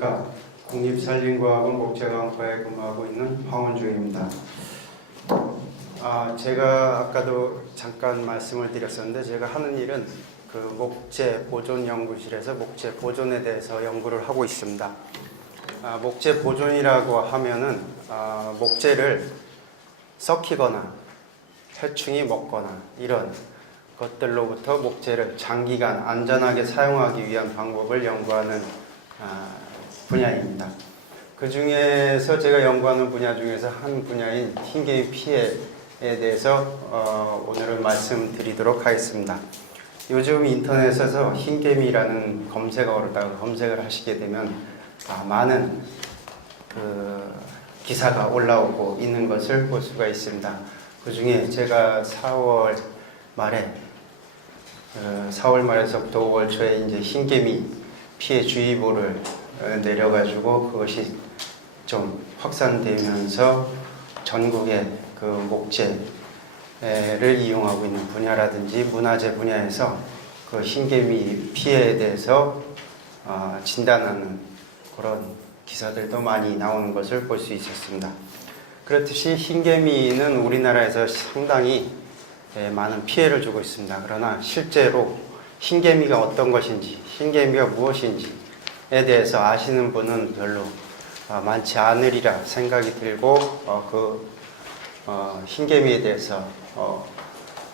안녕하십니까. 국립산림과학원 목재강과에 근무하고 있는 황원중입니다. 제가 아까도 잠깐 말씀을 드렸었는데 제가 하는 일은 그 목재 보존 연구실에서 목재 보존에 대해서 연구를 하고 있습니다. 목재 보존이라고 하면은 목재를 썩히거나 해충이 먹거나 이런 것들로부터 목재를 장기간 안전하게 사용하기 위한 방법을 연구하는 분야입니다. 그 중에서 제가 연구하는 분야 중에서 한 분야인 흰개미 피해에 대해서 오늘은 말씀드리도록 하겠습니다. 요즘 인터넷에서 흰개미라는 검색어로다가 검색을 하시게 되면 많은 기사가 올라오고 있는 것을 볼 수가 있습니다. 그 중에 제가 4월 말에서부터 5월 초에 이제 흰개미 피해 주의보를 내려가지고 그것이 좀 확산되면서 전국의 그 목재를 이용하고 있는 분야라든지 문화재 분야에서 그 흰개미 피해에 대해서 진단하는 그런 기사들도 많이 나오는 것을 볼 수 있었습니다. 그렇듯이 흰개미는 우리나라에서 상당히 많은 피해를 주고 있습니다. 그러나 실제로 흰개미가 어떤 것인지, 흰개미가 무엇인지에 대해서 아시는 분은 별로 많지 않으리라 생각이 들고 흰개미에 대해서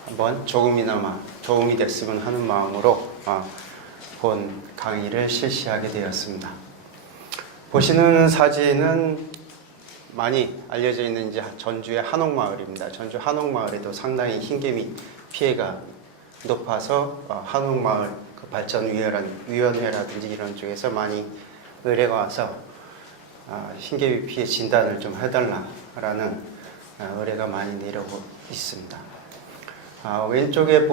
한번 조금이나마 도움이 됐으면 하는 마음으로 본 강의를 실시하게 되었습니다. 보시는 사진은 많이 알려져 있는 이제 전주의 한옥마을입니다. 전주 한옥마을에도 상당히 흰개미 피해가 높아서 한옥마을 그 발전위원회라든지 이런 쪽에서 많이 의뢰가 와서 흰개미 피해 진단을 좀 해달라라는 의뢰가 많이 내려오고 있습니다. 왼쪽에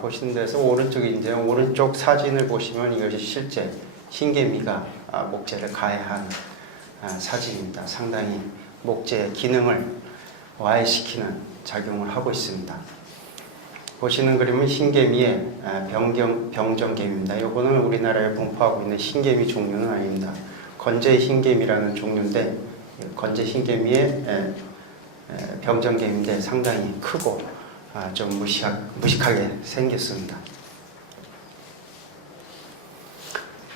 보시는 데서 오른쪽에 이제 오른쪽 사진을 보시면 이것이 실제 흰개미가 목재를 가해한 사진입니다. 상당히 목재의 기능을 와해시키는 작용을 하고 있습니다. 보시는 그림은 흰개미의 병정개미입니다. 이거는 우리나라에 분포하고 있는 흰개미 종류는 아닙니다. 건재 흰개미라는 종류인데 건재 흰개미의 병정개미인데 상당히 크고 좀 무식하게 생겼습니다.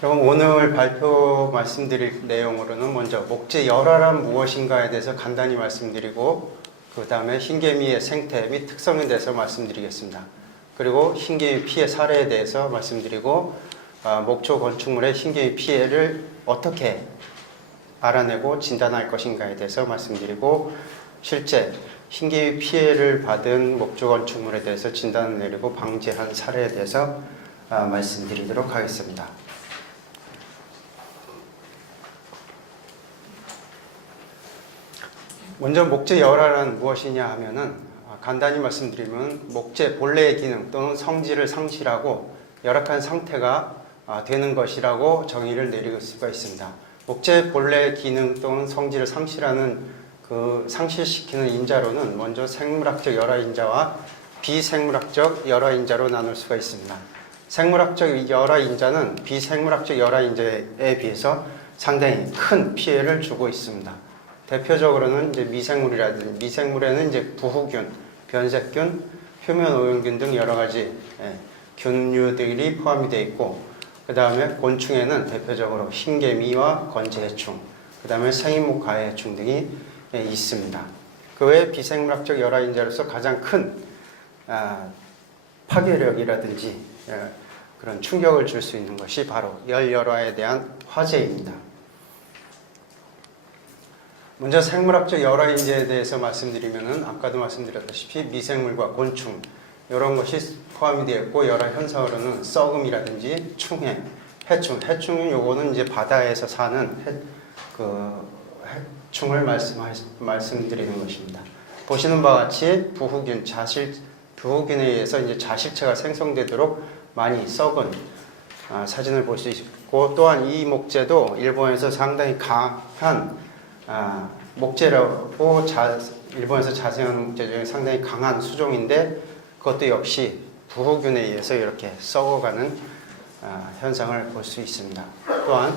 그럼 오늘 발표 말씀드릴 내용으로는 먼저 목재 열화란 무엇인가에 대해서 간단히 말씀드리고 그 다음에 흰개미의 생태 및 특성에 대해서 말씀드리겠습니다. 그리고 흰개미 피해 사례에 대해서 말씀드리고 목조 건축물의 흰개미 피해를 어떻게 알아내고 진단할 것인가에 대해서 말씀드리고 실제 흰개미 피해를 받은 목조 건축물에 대해서 진단을 내리고 방지한 사례에 대해서 말씀드리도록 하겠습니다. 먼저 목재 열화란 무엇이냐 하면은 간단히 말씀드리면 목재 본래의 기능 또는 성질을 상실하고 열악한 상태가 되는 것이라고 정의를 내릴 수가 있습니다. 목재 본래의 기능 또는 성질을 상실하는 그 상실시키는 인자로는 먼저 생물학적 열화인자와 비생물학적 열화인자로 나눌 수가 있습니다. 생물학적 열화인자는 비생물학적 열화인자에 비해서 상당히 큰 피해를 주고 있습니다. 대표적으로는 이제 미생물이라든지 미생물에는 이제 부후균, 변색균, 표면 오염균 등 여러 가지 균류들이 포함이 되어 있고 그 다음에 곤충에는 대표적으로 흰개미와 건재해충, 그 다음에 생인목 가해충 등이 있습니다. 그 외에 비생물학적 열화인자로서 가장 큰 파괴력이라든지 그런 충격을 줄 수 있는 것이 바로 열화에 대한 화재입니다. 먼저 생물학적 열화인자에 대해서 말씀드리면은 아까도 말씀드렸다시피 미생물과 곤충 이런 것이 포함이 되어 있고 열화 현상으로는 썩음이라든지 충해, 해충은 요거는 이제 바다에서 사는 해충을 말씀드리는 것입니다. 보시는 바와 같이 부후균에 의해서 이제 자실체가 생성되도록 많이 썩은 사진을 볼 수 있고 또한 이 목재도 일본에서 상당히 강한 목재라고 일본에서 자생한 목재 중에 상당히 강한 수종인데 그것도 역시 부후균에 의해서 이렇게 썩어가는 현상을 볼 수 있습니다. 또한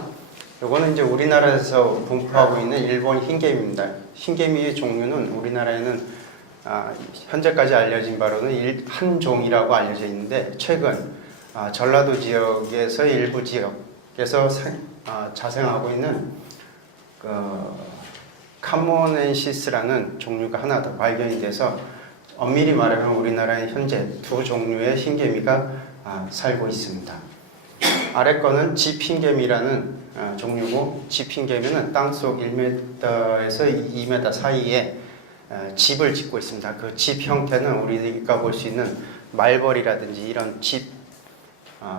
요거는 이제 우리나라에서 분포하고 있는 일본 흰개미입니다. 흰개미의 종류는 우리나라에는 현재까지 알려진 바로는 한 종이라고 알려져 있는데 최근 전라도 지역에서 일부 지역에서 자생하고 있는 카모넨시스라는 종류가 하나 더 발견이 돼서 엄밀히 말하면 우리나라에 현재 두 종류의 흰개미가 살고 있습니다. 아래 거는 집흰개미라는 종류고, 집흰개미는 땅속 1m에서 2m 사이에 집을 짓고 있습니다. 그 집 형태는 우리가 볼 수 있는 말벌이라든지 이런 집,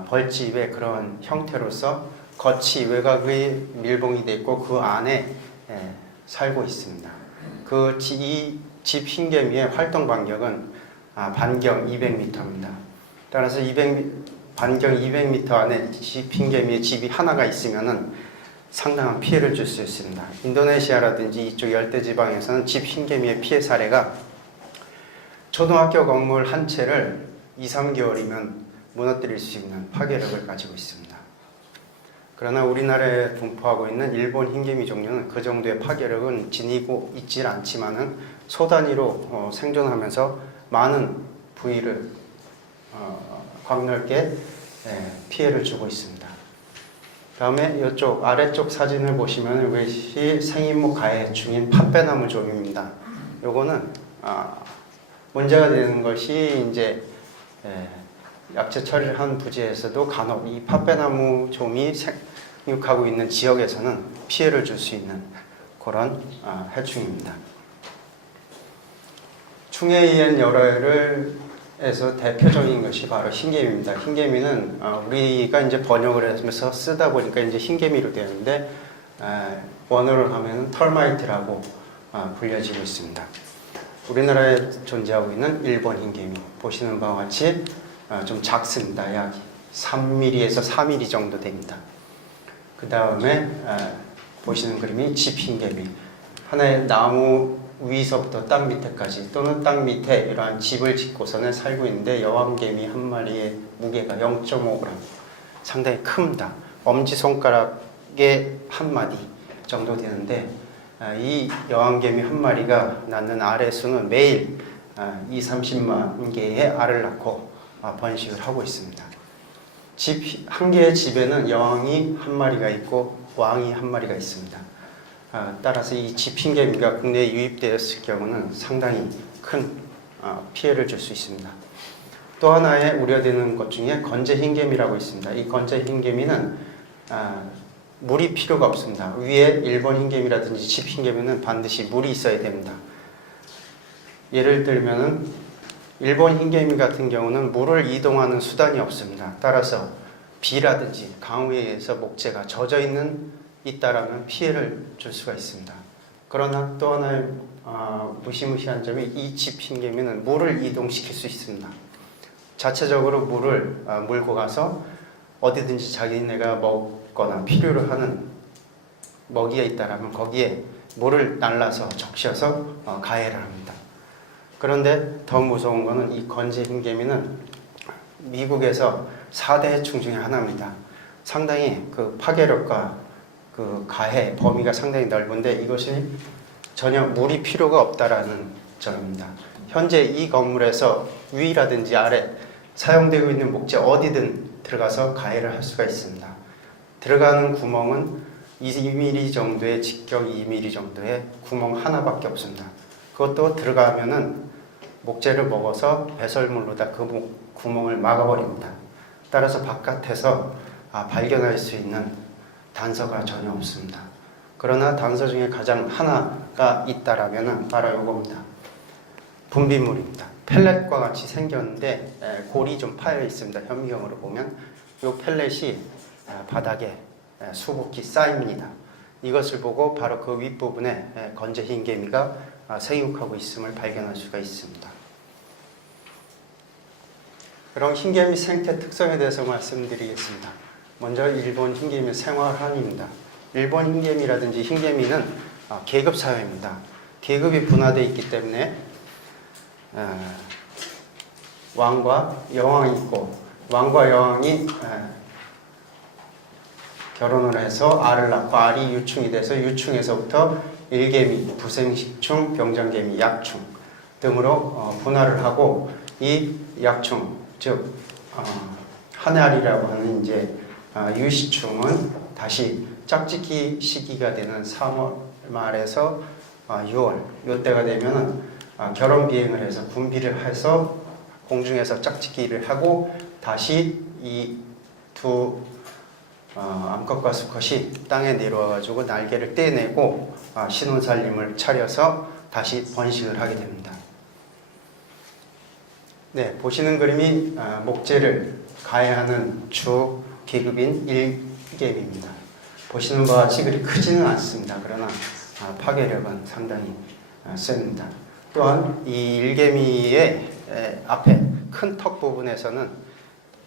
벌집의 그런 형태로서 겉이 외곽의 밀봉이 되어 있고 그 안에 살고 있습니다. 이 집 흰개미의 활동 반경은 반경 200m입니다. 따라서 반경 200m 안에 집 흰개미의 집이 하나가 있으면은 상당한 피해를 줄 수 있습니다. 인도네시아라든지 이쪽 열대지방에서는 집 흰개미의 피해 사례가 초등학교 건물 한 채를 2-3개월이면 무너뜨릴 수 있는 파괴력을 가지고 있습니다. 그러나 우리나라에 분포하고 있는 일본 흰개미 종류는 그 정도의 파괴력은 지니고 있질 않지만은 소단위로 생존하면서 많은 부위를 광넓게 피해를 주고 있습니다. 다음에 이쪽 아래쪽 사진을 보시면 이것이 생인목 가해 중인 팥배나무 종입니다. 요거는 문제가 되는 것이 이제 약재 처리를 한 부지에서도 간혹 이 팥배나무 종이 생육하고 있는 지역에서는 피해를 줄 수 있는 그런 해충입니다. 충에 의한 열애에서 대표적인 것이 바로 흰개미입니다. 흰개미는 우리가 이제 번역을 하면서 쓰다 보니까 이제 흰개미로 되는데 원어를 하면 털마이트라고 불려지고 있습니다. 우리나라에 존재하고 있는 일본 흰개미 보시는 바와 같이 좀 작습니다. 약 3mm에서 4mm 정도 됩니다. 그 다음에 보시는 그림이 집 흰개미, 하나의 나무 위서부터 땅 밑에까지 또는 땅 밑에 이러한 집을 짓고서는 살고 있는데 여왕개미 한 마리의 무게가 0.5g, 상당히 큽니다. 엄지손가락의 한 마디 정도 되는데 이 여왕개미 한 마리가 낳는 알의 수는 매일 20-30만 개의 알을 낳고 번식을 하고 있습니다. 집 한 개의 집에는 여왕이 한 마리가 있고 왕이 한 마리가 있습니다. 따라서 이 집 흰개미가 국내에 유입되었을 경우는 상당히 큰 피해를 줄 수 있습니다. 또 하나의 우려되는 것 중에 건재 흰개미라고 있습니다. 이 건재 흰개미는 물이 필요가 없습니다. 위에 일본 흰개미라든지 집 흰개미는 반드시 물이 있어야 됩니다. 예를 들면은 일본 흰개미 같은 경우는 물을 이동하는 수단이 없습니다. 따라서 비라든지 강우에 의해서 목재가 젖어 있다라면 피해를 줄 수가 있습니다. 그러나 또 하나의 무시무시한 점이 이 집 흰개미는 물을 이동시킬 수 있습니다. 자체적으로 물을 몰고 가서 어디든지 자기네가 먹거나 필요로 하는 먹이가 있다라면 거기에 물을 날라서 적셔서 가해를 합니다. 그런데 더 무서운 것은 이 건재 흰개미는 미국에서 4대 해충 중에 하나입니다. 상당히 그 파괴력과 그 가해 범위가 상당히 넓은데 이것이 전혀 물이 필요가 없다라는 점입니다. 현재 이 건물에서 위라든지 아래 사용되고 있는 목재 어디든 들어가서 가해를 할 수가 있습니다. 들어가는 구멍은 2mm 정도의 직경 2mm 정도의 구멍 하나밖에 없습니다. 그것도 들어가면은 목재를 먹어서 배설물로다 그 구멍을 막아버립니다. 따라서 바깥에서 발견할 수 있는 단서가 전혀 없습니다. 그러나 단서 중에 가장 하나가 있다라면 바로 이겁니다. 분비물입니다. 펠렛과 같이 생겼는데 골이 좀 파여 있습니다. 현미경으로 보면 이 펠렛이 바닥에 수북히 쌓입니다. 이것을 보고 바로 그 윗부분에 건재 흰개미가 생육하고 있음을 발견할 수가 있습니다. 그럼 흰개미 생태 특성에 대해서 말씀드리겠습니다. 먼저 일본 흰개미 생활환입니다. 일본 흰개미라든지 흰개미는 계급 사회입니다. 계급이 분화되어 있기 때문에 왕과 여왕이 있고 왕과 여왕이 결혼을 해서 알을 낳고 알이 유충이 돼서 유충에서부터 일개미, 부생식충, 병정개미, 약충 등으로 분할을 하고 이 약충, 즉 한 알이라고 하는 이제 유시충은 다시 짝짓기 시기가 되는 3월 말에서 6월 요때가 되면은 결혼 비행을 해서 분비를 해서 공중에서 짝짓기를 하고 다시 이 두 암컷과 수컷이 땅에 내려와 가지고 날개를 떼내고 신혼살림을 차려서 다시 번식을 하게 됩니다. 네, 보시는 그림이 목재를 가해하는 주 계급인 일개미입니다. 보시는 바와 같이 그리 크지는 않습니다. 그러나 파괴력은 상당히 셉니다. 또한 이 일개미의 앞에 큰 턱 부분에서는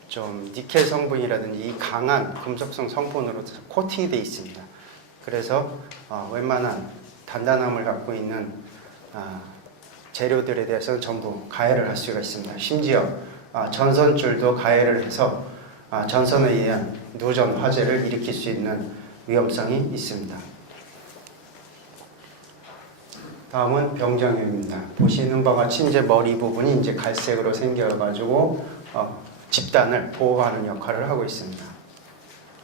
좀 니켈 성분이라든지 이 강한 금속성 성분으로 코팅이 되어 있습니다. 그래서 웬만한 단단함을 갖고 있는 재료들에 대해서는 전부 가해를 할 수가 있습니다. 심지어 전선줄도 가해를 해서 전선에 의한 누전 화재를 일으킬 수 있는 위험성이 있습니다. 다음은 병정개미입니다. 보시는 바와 같이 이제 머리 부분이 이제 갈색으로 생겨가지고 집단을 보호하는 역할을 하고 있습니다.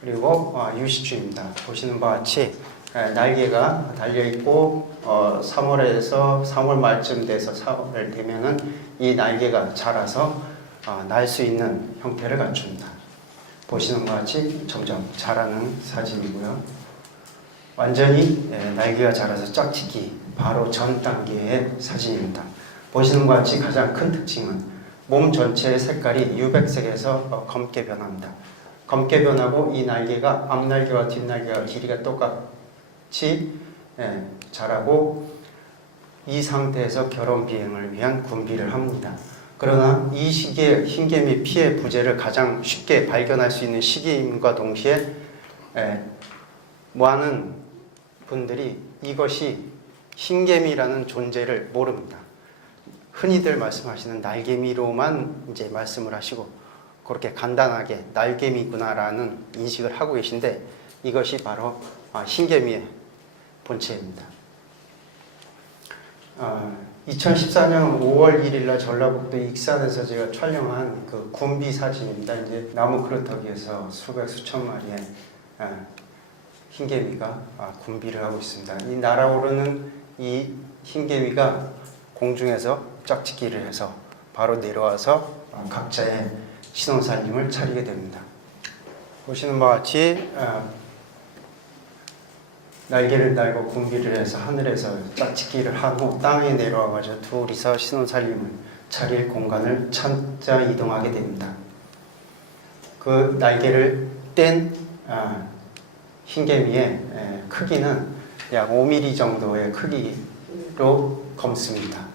그리고 유시충입니다. 보시는 바와 같이 날개가 달려 있고 3월에서 3월 말쯤 돼서 4월 되면은 이 날개가 자라서 날 수 있는 형태를 갖춥니다. 보시는 바와 같이 점점 자라는 사진이고요. 완전히 날개가 자라서 짝짓기 바로 전 단계의 사진입니다. 보시는 것 같이 가장 큰 특징은 몸 전체의 색깔이 유백색에서 검게 변합니다. 검게 변하고 이 날개가 앞날개와 뒷날개와 길이가 똑같이 자라고 이 상태에서 결혼 비행을 위한 군비를 합니다. 그러나 이 시기에 흰개미 피해 부재를 가장 쉽게 발견할 수 있는 시기임과 동시에 많은 분들이 이것이 흰개미라는 존재를 모릅니다. 흔히들 말씀하시는 날개미로만 이제 말씀을 하시고 그렇게 간단하게 날개미구나라는 인식을 하고 계신데 이것이 바로 흰개미의 본체입니다. 2014년 5월 1일 날 전라북도 익산에서 제가 촬영한 그 군비 사진입니다. 이제 나무 그루터기에서 수백 수천 마리의 흰개미가 군비를 하고 있습니다. 이 날아오르는 이 흰개미가 공중에서 짝짓기를 해서 바로 내려와서 각자의 신혼살림을 차리게 됩니다. 보시는 바와 같이 날개를 달고 군비를 해서 하늘에서 짝짓기를 하고 땅에 내려와가지고 둘이서 신혼살림을 차릴 공간을 찾아 이동하게 됩니다. 그 날개를 뗀 흰개미의 크기는 약 5mm 정도의 크기로 검습니다.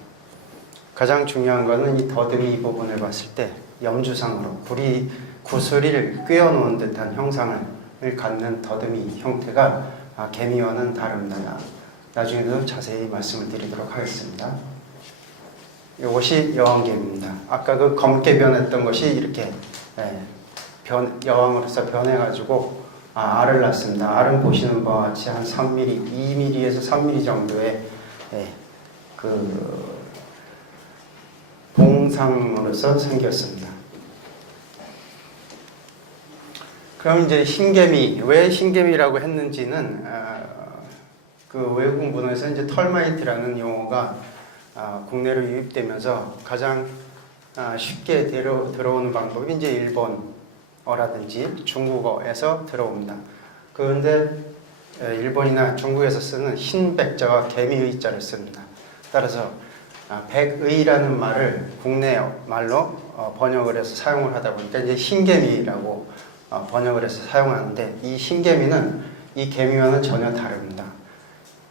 가장 중요한 것은 이 더듬이 부분을 봤을 때 염주상으로 구슬을 꿰어놓은 듯한 형상을 갖는 더듬이 형태가 개미와는 다릅니다. 나중에도 자세히 말씀을 드리도록 하겠습니다. 이것이 여왕개미입니다. 아까 그 검게 변했던 것이 이렇게 여왕으로서 변해가지고 알을 낳습니다. 알은 보시는 바와 같이 한 3mm, 2mm에서 3mm 정도의 그 봉상으로서 생겼습니다. 그럼 이제 흰개미, 왜 흰개미라고 했는지는 그 외국 문헌에서 이제 털마이트라는 용어가 국내로 유입되면서 가장 쉽게 들어오는 방법이 이제 일본어라든지 중국어에서 들어옵니다. 그런데 일본이나 중국에서 쓰는 흰 백자와 개미의 자를 씁니다. 따라서 백의라는 말을 국내 말로 번역을 해서 사용을 하다 보니까 이제 흰개미라고 번역을 해서 사용하는데 이 흰개미는 이 개미와는 전혀 다릅니다.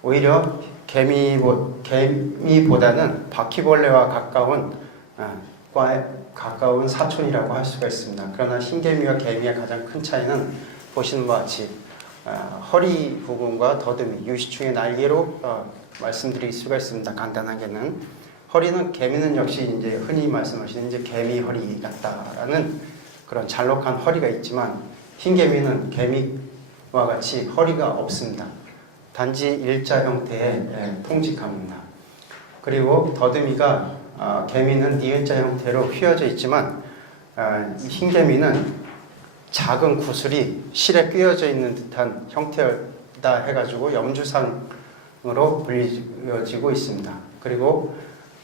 오히려 개미보다는 바퀴벌레와 가까운 사촌이라고 할 수가 있습니다. 그러나 흰개미와 개미의 가장 큰 차이는 보시는 바와 같이 허리 부분과 더듬이, 유시충의 날개로 말씀드릴 수가 있습니다. 간단하게는 허리는 개미는 역시 이제 흔히 말씀하시는 이제 개미 허리 같다라는 그런 잘록한 허리가 있지만 흰개미는 개미와 같이 허리가 없습니다. 단지 일자 형태의 통직합니다. 그리고 더듬이가 개미는 니은자 형태로 휘어져 있지만 흰개미는 작은 구슬이 실에 꿰어져 있는 듯한 형태다 해가지고 염주상으로 불려지고 있습니다. 그리고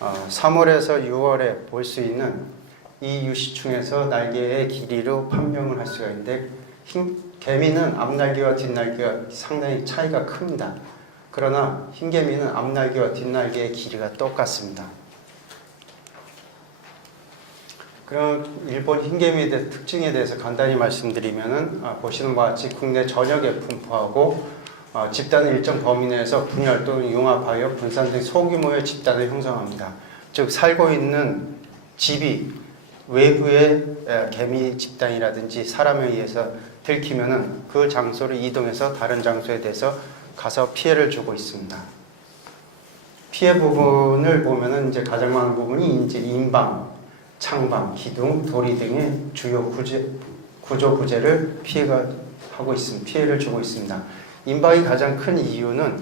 3월에서 6월에 볼 수 있는 이 유시충에서 날개의 길이로 판명을 할 수가 있는데 개미는 앞날개와 뒷날개가 상당히 차이가 큽니다. 그러나 흰개미는 앞날개와 뒷날개의 길이가 똑같습니다. 그럼 일본 흰개미의 특징에 대해서 간단히 말씀드리면은 보시는 바와 같이 국내 전역에 분포하고 집단의 일정 범위 내에서 분열 또는 융합하여 분산 등 소규모의 집단을 형성합니다. 즉 살고 있는 집이 외부의 개미 집단이라든지 사람에 의해서 들키면은 그 장소를 이동해서 다른 장소에 대해서 가서 피해를 주고 있습니다. 피해 부분을 보면은 이제 가장 많은 부분이 이제 인방, 창방, 기둥, 도리 등의 주요 구조 부재를 피해를 주고 있습니다. 인방이 가장 큰 이유는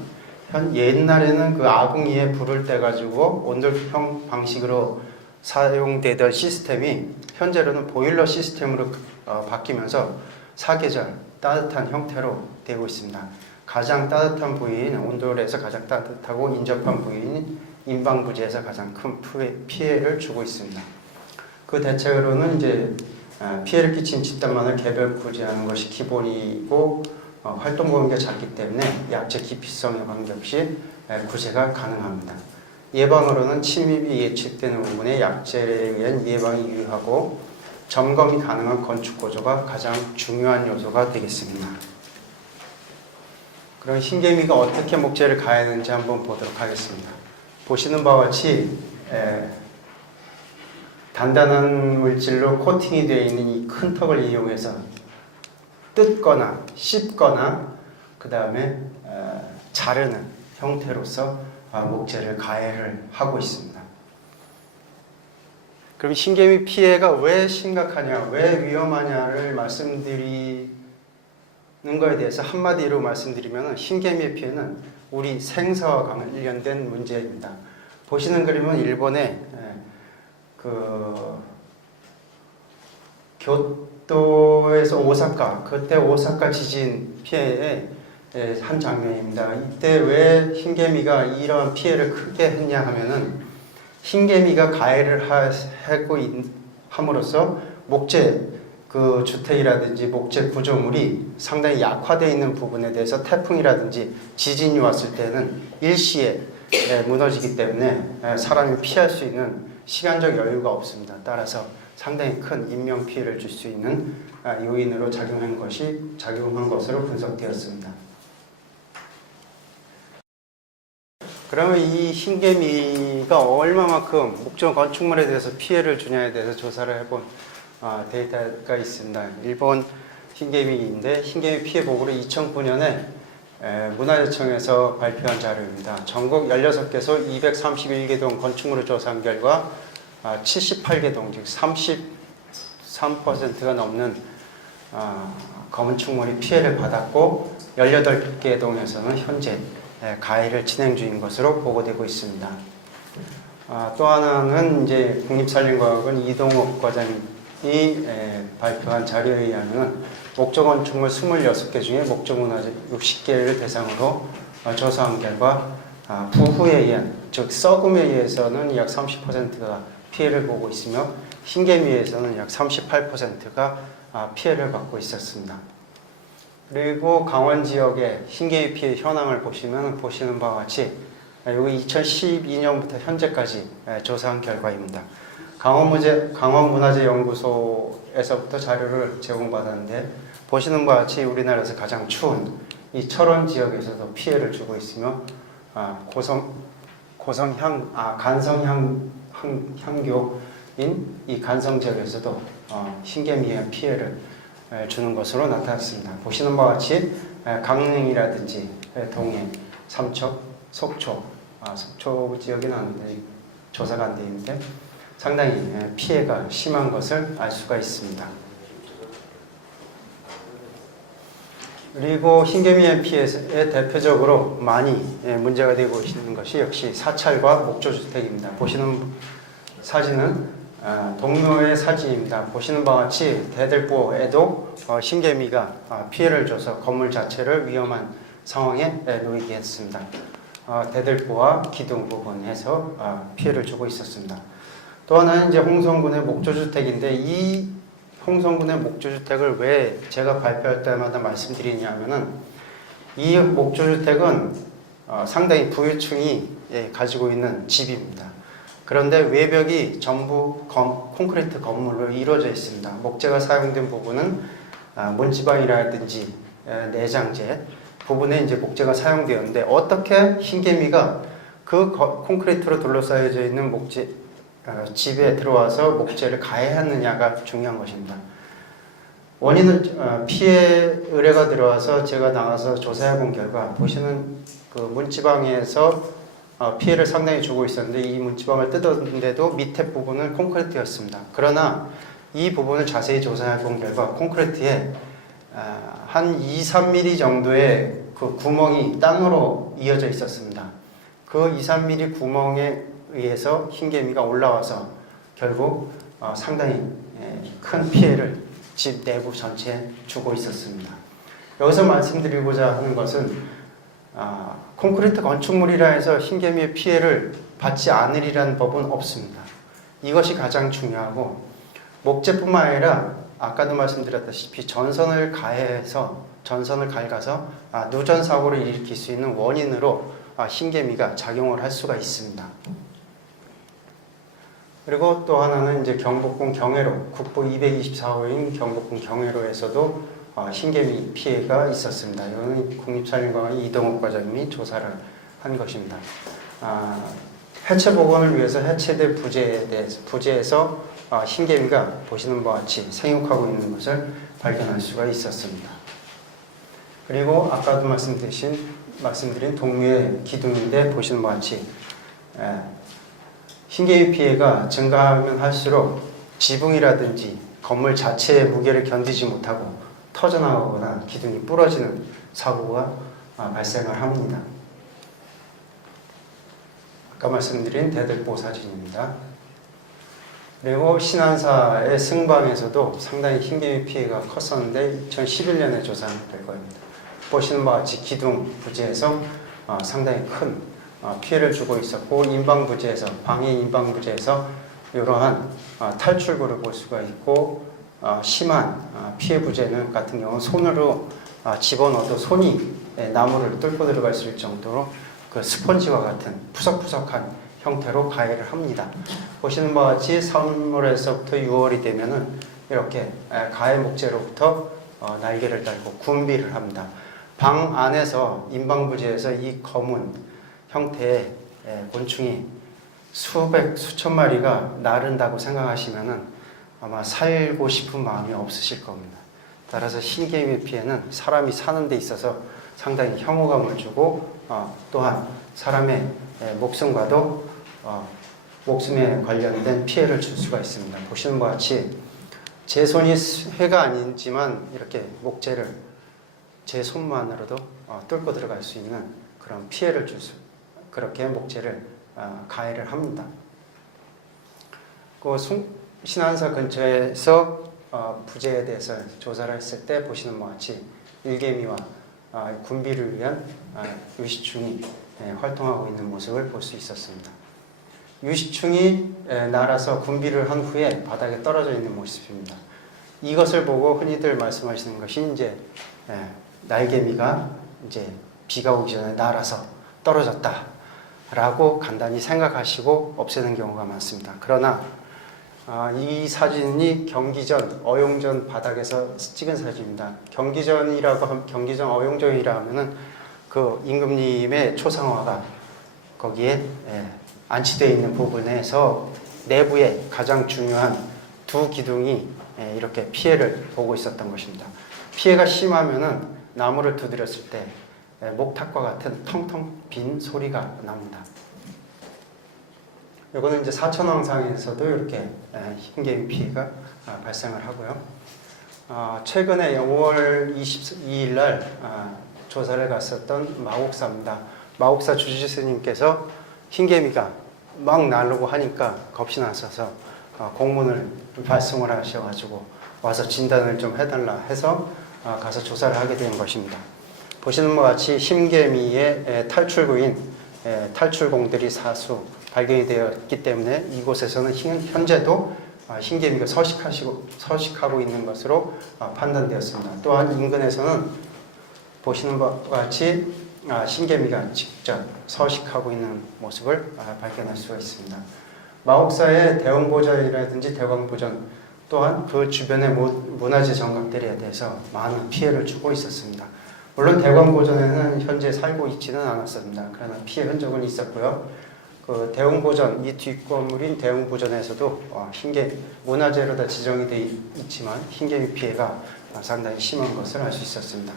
옛날에는 그 아궁이에 불을 떼가지고 온돌평 방식으로 사용되던 시스템이 현재로는 보일러 시스템으로 바뀌면서 사계절 따뜻한 형태로 되고 있습니다. 가장 따뜻한 부위인 온돌에서 가장 따뜻하고 인접한 부위인 인방부지에서 가장 큰 피해를 주고 있습니다. 그 대책으로는 이제 피해를 끼친 집단만을 개별 구제하는 것이 기본이고 활동 범위가 작기 때문에 약제 기피성에 관계없이 구제가 가능합니다. 예방으로는 침입이 예측되는 부분에 약제에 의한 예방이 유효하고 점검이 가능한 건축 구조가 가장 중요한 요소가 되겠습니다. 그럼 흰개미가 어떻게 목재를 가하는지 한번 보도록 하겠습니다. 보시는 바와 같이 단단한 물질로 코팅이 되어 있는 이 큰 턱을 이용해서 뜯거나 씹거나 그 다음에 자르는 형태로서 목재를 가해를 하고 있습니다. 그럼 흰개미 피해가 왜 심각하냐, 왜 위험하냐를 말씀드리는 거에 대해서 한마디로 말씀드리면 흰개미의 피해는 우리 생사와 관련된 문제입니다. 보시는 그림은 일본의 교토에서 오사카, 그때 오사카 지진 피해의 한 장면입니다. 이때 왜 흰개미가 이러한 피해를 크게 했냐 하면은 흰개미가 가해를 하고 함으로써 목재 그 주택이라든지 목재 구조물이 상당히 약화되어 있는 부분에 대해서 태풍이라든지 지진이 왔을 때는 일시에 무너지기 때문에 사람이 피할 수 있는 시간적 여유가 없습니다. 따라서 상당히 큰 인명 피해를 줄 수 있는 요인으로 작용한 것으로 분석되었습니다. 그러면 이 흰개미가 얼마만큼 목조 건축물에 대해서 피해를 주냐에 대해서 조사를 해본 데이터가 있습니다. 일본 흰개미인데 흰개미 피해 보고를 2009년에 문화재청에서 발표한 자료입니다. 전국 16개소 231개 동 건축물을 조사한 결과 78개 동, 즉 33%가 넘는 건축물이 피해를 받았고 18개 동에서는 현재 가해를 진행 중인 것으로 보고되고 있습니다. 또 하나는 이제 국립산림과학원 이동욱 과장이 발표한 자료에 의하면 목조 건축물 26개 중에 목조 문화재 60개를 대상으로 조사한 결과 부후에 의한, 즉 썩음에 의해서는 약 30%가 피해를 보고 있으며 흰개미에서는 약 38%가 피해를 받고 있었습니다. 그리고 강원 지역의 흰개미 피해 현황을 보시는 바와 같이 여기 2012년부터 현재까지 조사한 결과입니다. 강원문화재연구소에서부터 자료를 제공받았는데 보시는 바와 같이 우리나라에서 가장 추운 이 철원 지역에서도 피해를 주고 있으며 간성향교인 이 간성 지역에서도 흰개미의 피해를 주는 것으로 나타났습니다. 보시는 바와 같이 강릉이라든지 동해, 삼척, 속초 지역에는 조사가 안 되어 있는데 상당히 피해가 심한 것을 알 수가 있습니다. 그리고 흰개미의 피해에 대표적으로 많이 문제가 되고 있는 것이 역시 사찰과 목조주택입니다. 보시는 사진은 동묘의 사진입니다. 보시는 바와 같이 대들보에도 흰개미가 피해를 줘서 건물 자체를 위험한 상황에 놓이게 했습니다. 대들보와 기둥 부분에서 피해를 주고 있었습니다. 또 하나는 이제 홍성군의 목조주택인데 이 홍성군의 목조주택을 왜 제가 발표할 때마다 말씀드리냐면은 이 목조주택은 상당히 부유층이 가지고 있는 집입니다. 그런데 외벽이 전부 콘크리트 건물로 이루어져 있습니다. 목재가 사용된 부분은 문지방이라든지 내장재 부분에 이제 목재가 사용되었는데 어떻게 흰개미가 그 콘크리트로 둘러싸여져 있는 목재 집에 들어와서 목재를 가해하느냐가 중요한 것입니다. 원인은 피해 의뢰가 들어와서 제가 나가서 조사해 본 결과 보시는 그 문지방에서 피해를 상당히 주고 있었는데 이 문지방을 뜯었는데도 밑에 부분은 콘크리트였습니다. 그러나 이 부분을 자세히 조사해 본 결과 콘크리트에 한 2, 3mm 정도의 그 구멍이 땅으로 이어져 있었습니다. 그 2, 3mm 구멍에 의해서 흰개미가 올라와서 결국 상당히 큰 피해를 집 내부 전체에 주고 있었습니다. 여기서 말씀드리고자 하는 것은 콘크리트 건축물이라 해서 흰개미의 피해를 받지 않으리라는 법은 없습니다. 이것이 가장 중요하고 목재뿐만 아니라 아까도 말씀드렸다시피 전선을 갉아서 누전 사고를 일으킬 수 있는 원인으로 흰개미가 작용을 할 수가 있습니다. 그리고 또 하나는 이제 경복궁 경회로 국보 224호인 경복궁 경회로에서도 흰개미 피해가 있었습니다. 이거는 국립산림관 이동욱 과장님이 조사를 한 것입니다. 해체 복원을 위해서 해체된 부재에서 흰개미가 보시는 바와 같이 생육하고 있는 것을 발견할 수가 있었습니다. 그리고 아까도 말씀드린 동묘의 기둥인데 보시는 바와 같이 흰개미 피해가 증가하면 할수록 지붕이라든지 건물 자체의 무게를 견디지 못하고 터져나가거나 기둥이 부러지는 사고가 발생을 합니다. 아까 말씀드린 대들보 사진입니다. 그리고 신안사의 승방에서도 상당히 흰개미 피해가 컸었는데 2011년에 조사될 겁니다. 보시는 바와 같이 기둥 부재에서 상당히 큰 피해를 주고 있었고 인방부재에서 방해 인방부재에서 이러한 탈출구를 볼 수가 있고 심한 피해 부재는 같은 경우는 손으로 집어넣어도 손이 나무를 뚫고 들어갈 수 있을 정도로 그 스펀지와 같은 푸석푸석한 형태로 가해를 합니다. 보시는 바와 같이 3월에서부터 6월이 되면은 이렇게 가해 목재로부터 날개를 달고 군비를 합니다. 방 안에서 인방부재에서 이 검은 형태의 곤충이 수천 마리가 나른다고 생각하시면은 아마 살고 싶은 마음이 없으실 겁니다. 따라서 흰개미 피해는 사람이 사는 데 있어서 상당히 혐오감을 주고 또한 사람의 목숨과도 목숨에 관련된 피해를 줄 수가 있습니다. 보시는 바와 같이 제 손이 회가 아니지만 이렇게 목재를 제 손만으로도 뚫고 들어갈 수 있는 그런 피해를 그렇게 목재를 가해를 합니다. 그 신안사 근처에서 부재에 대해서 조사를 했을 때 보시는 바와 같이 일개미와 군비를 위한 유시충이 활동하고 있는 모습을 볼 수 있었습니다. 유시충이 날아서 군비를 한 후에 바닥에 떨어져 있는 모습입니다. 이것을 보고 흔히들 말씀하시는 것이 이제 날개미가 이제 비가 오기 전에 날아서 떨어졌다라고 간단히 생각하시고 없애는 경우가 많습니다. 그러나 이 사진이 경기전 어용전 바닥에서 찍은 사진입니다. 경기전 어용전이라 하면은 그 임금님의 초상화가 거기에 안치되어 있는 부분에서 내부에 가장 중요한 두 기둥이 이렇게 피해를 보고 있었던 것입니다. 피해가 심하면은 나무를 두드렸을 때 목탁과 같은 텅텅 빈 소리가 납니다. 이거는 이제 사천왕상에서도 이렇게 흰개미 피해가 발생을 하고요. 최근에 5월 22일 날 조사를 갔었던 마곡사입니다. 마곡사 주지스님께서 흰개미가 막 나르고 하니까 겁이 나셔서 공문을 발송을 하셔가지고 와서 진단을 좀 해달라 해서 가서 조사를 하게 된 것입니다. 보시는 바와 같이 흰개미의 탈출구인 탈출공들이 사수 발견이 되었기 때문에 이곳에서는 현재도 흰개미가 서식하고 있는 것으로 판단되었습니다. 또한 인근에서는 보시는 바와 같이 흰개미가 직접 서식하고 있는 모습을 발견할 수가 있습니다. 마곡사의 대원고전이라든지 대광보전 또한 그 주변의 문화재 정각들에 대해서 많은 피해를 주고 있었습니다. 물론 대광보전에는 현재 살고 있지는 않았습니다. 그러나 피해 흔적은 있었고요. 그 대웅보전, 이 뒷건물인 대웅보전에서도 흰개 문화재로 다 지정이 되어 있지만 흰개미 피해가 상당히 심한 것을 알 수 있었습니다.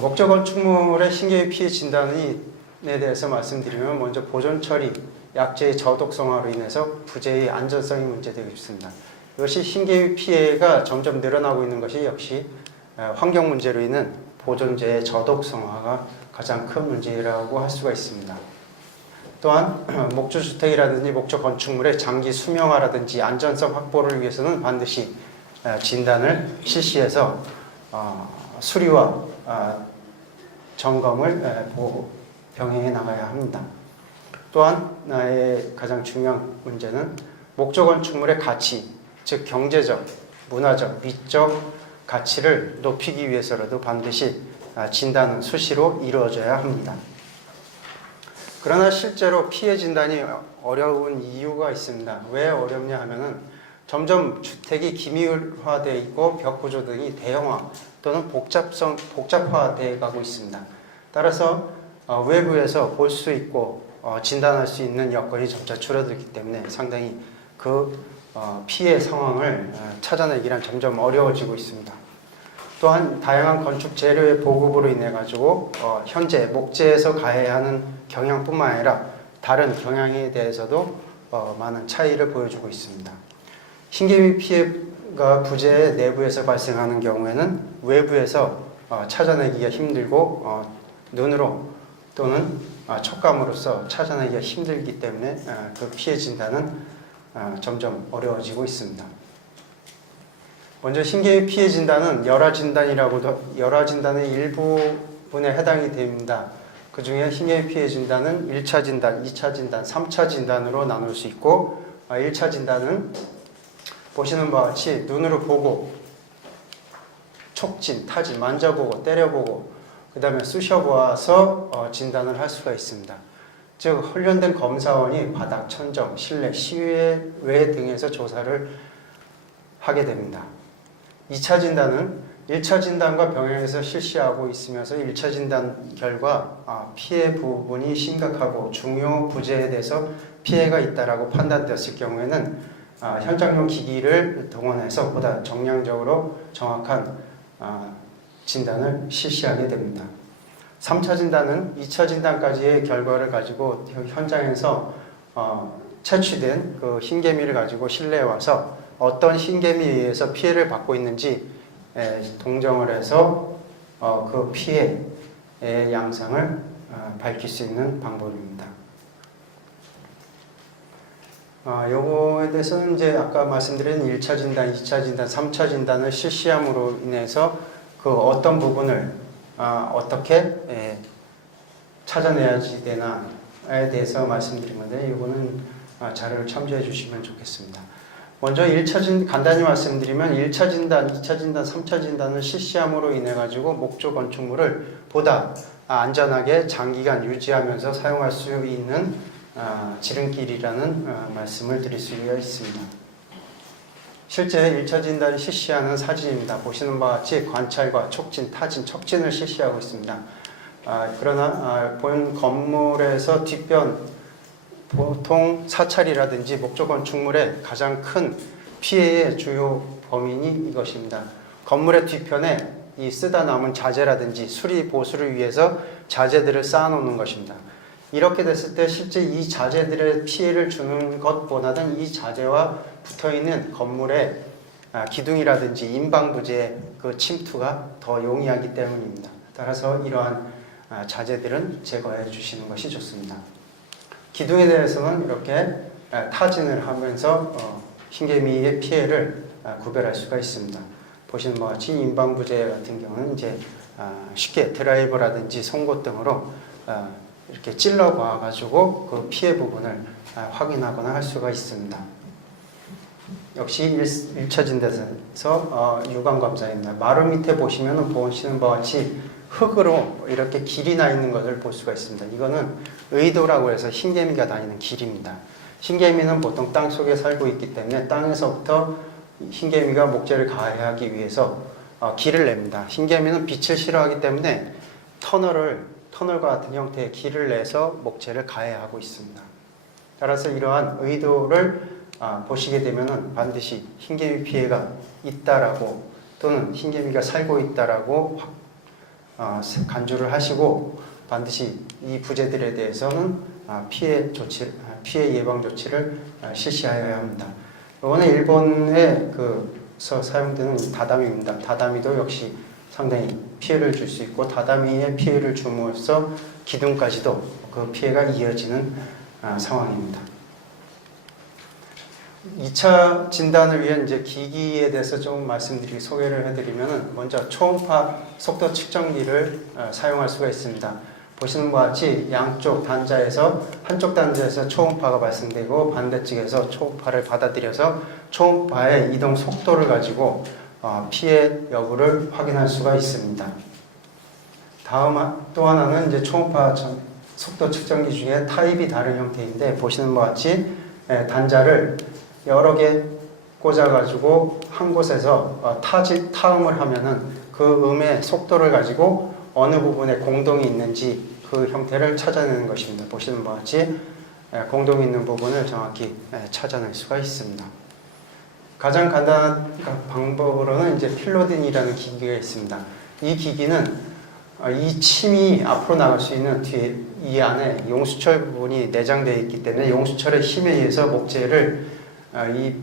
목적 건축물의 흰개미 피해 진단에 대해서 말씀드리면 먼저 보존 처리, 약재의 저독성화로 인해서 부재의 안전성이 문제되고 있습니다. 이것이 흰개미 피해가 점점 늘어나고 있는 것이 역시 환경 문제로 인한 보존재의 저독성화가 가장 큰 문제라고 할 수가 있습니다. 또한 목조주택이라든지 목조 건축물의 장기 수명화라든지 안전성 확보를 위해서는 반드시 진단을 실시해서 수리와 점검을 병행해 나가야 합니다. 또한 가장 중요한 문제는 목조 건축물의 가치, 즉 경제적, 문화적, 미적 가치를 높이기 위해서라도 반드시 진단은 수시로 이루어져야 합니다. 그러나 실제로 피해 진단이 어려운 이유가 있습니다. 왜 어렵냐 하면은 점점 주택이 기밀화되어 있고 벽 구조 등이 대형화 또는 복잡화되어 가고 있습니다. 따라서 외부에서 볼 수 있고 진단할 수 있는 여건이 점차 줄어들기 때문에 상당히 그 피해 상황을 찾아내기란 점점 어려워지고 있습니다. 또한 다양한 건축 재료의 보급으로 인해 가지고 현재 목재에서 가해야 하는 경향뿐만 아니라 다른 경향에 대해서도 많은 차이를 보여주고 있습니다. 흰개미 피해가 부재 내부에서 발생하는 경우에는 외부에서 찾아내기가 힘들고 눈으로 또는 촉감으로써 찾아내기가 힘들기 때문에 그 피해 진단은 점점 어려워지고 있습니다. 먼저 흰개미 피해 진단은 열화진단이라고도 열화진단의 일부분에 해당이 됩니다. 그 중에 흰개미 피해 진단은 1차 진단, 2차 진단, 3차 진단으로 나눌 수 있고 1차 진단은 보시는 바와 같이 눈으로 보고 촉진, 타진, 만져보고 때려보고 그 다음에 쑤셔보아서 진단을 할 수가 있습니다. 즉 훈련된 검사원이 바닥, 천정, 실내, 시외 등에서 조사를 하게 됩니다. 2차 진단은 1차 진단과 병행해서 실시하고 있으면서 1차 진단 결과 피해 부분이 심각하고 중요 부재에 대해서 피해가 있다라고 판단되었을 경우에는 현장용 기기를 동원해서 보다 정량적으로 정확한 진단을 실시하게 됩니다. 3차 진단은 2차 진단까지의 결과를 가지고 현장에서 채취된 그 흰개미를 가지고 실내에 와서 어떤 흰개미에 의해서 피해를 받고 있는지 동정을 해서 그 피해의 양상을 밝힐 수 있는 방법입니다. 요거에 대해서는 이제 아까 말씀드린 1차 진단, 2차 진단, 3차 진단을 실시함으로 인해서 그 어떤 부분을 어떻게 찾아내야지 되나에 대해서 말씀드린 건데 이거는 자료를 참조해 주시면 좋겠습니다. 먼저 간단히 말씀드리면 1차 진단, 2차 진단, 3차 진단을 실시함으로 인해 가지고 목조 건축물을 보다 안전하게 장기간 유지하면서 사용할 수 있는 지름길이라는 말씀을 드릴 수가 있습니다. 실제 1차 진단을 실시하는 사진입니다. 보시는 바와 같이 관찰과 촉진, 타진, 척진을 실시하고 있습니다. 그러나 본 건물에서 뒷변 보통 사찰이라든지 목조 건축물의 가장 큰 피해의 주요 범인이 이것입니다. 건물의 뒤편에 이 쓰다 남은 자재라든지 수리 보수를 위해서 자재들을 쌓아놓는 것입니다. 이렇게 됐을 때 실제 이 자재들의 피해를 주는 것보다는 이 자재와 붙어있는 건물의 기둥이라든지 임방부재의 그 침투가 더 용이하기 때문입니다. 따라서 이러한 자재들은 제거해 주시는 것이 좋습니다. 기둥에 대해서는 이렇게 타진을 하면서 흰개미의 피해를 구별할 수가 있습니다. 보시는 바와 같이 임방부재 같은 경우는 이제 쉽게 드라이버라든지 송곳 등으로 이렇게 찔러 봐가지고 그 피해 부분을 확인하거나 할 수가 있습니다. 역시 1차 진단에서 유관 검사입니다. 마루 밑에 보시면 보시는 바와 같이 흙으로 이렇게 길이 나 있는 것을 볼 수가 있습니다. 이거는 의도라고 해서 흰개미가 다니는 길입니다. 흰개미는 보통 땅 속에 살고 있기 때문에 땅에서부터 흰개미가 목재를 가해하기 위해서 길을 냅니다. 흰개미는 빛을 싫어하기 때문에 터널과 같은 형태의 길을 내서 목재를 가해하고 있습니다. 따라서 이러한 의도를 보시게 되면 반드시 흰개미 피해가 있다라고 또는 흰개미가 살고 있다라고 간주를 하시고 반드시 이 부재들에 대해서는 피해 예방 조치를 실시하여야 합니다. 이거는 일본에서 사용되는 다다미입니다. 다다미도 역시 상당히 피해를 줄 수 있고 다다미에 피해를 줌으로써 기둥까지도 그 피해가 이어지는 상황입니다. 2차 진단을 위한 이제 기기에 대해서 좀 소개를 해드리면 먼저 초음파 속도 측정기를 사용할 수가 있습니다. 보시는 바와 같이 양쪽 단자에서 한쪽 단자에서 초음파가 발생되고 반대쪽에서 초음파를 받아들여서 초음파의 이동 속도를 가지고 피해 여부를 확인할 수가 있습니다. 또 하나는 이제 초음파 속도 측정기 중에 타입이 다른 형태인데 보시는 바와 같이 단자를 여러 개 꽂아가지고 한 곳에서 타음을 하면은 그 음의 속도를 가지고 어느 부분에 공동이 있는지 그 형태를 찾아내는 것입니다. 보시는 바와 같이 공동이 있는 부분을 정확히 찾아낼 수가 있습니다. 가장 간단한 방법으로는 이제 필로딘이라는 기기가 있습니다. 이 기기는 이 침이 앞으로 나갈 수 있는 뒤에 이 안에 용수철 부분이 내장되어 있기 때문에 용수철의 힘에 의해서 목재를 이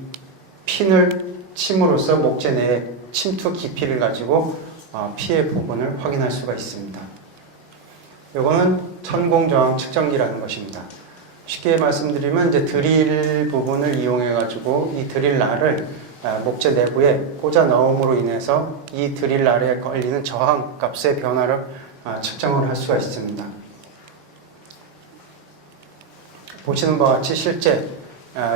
핀을 침으로써 목재 내에 침투 깊이를 가지고 피해 부분을 확인할 수가 있습니다. 이거는 천공저항 측정기라는 것입니다. 쉽게 말씀드리면 이제 드릴 부분을 이용해 가지고 이 드릴 날을 목재 내부에 꽂아 넣음으로 인해서 이 드릴 날에 걸리는 저항 값의 변화를 측정을 할 수가 있습니다. 보시는 바와 같이 실제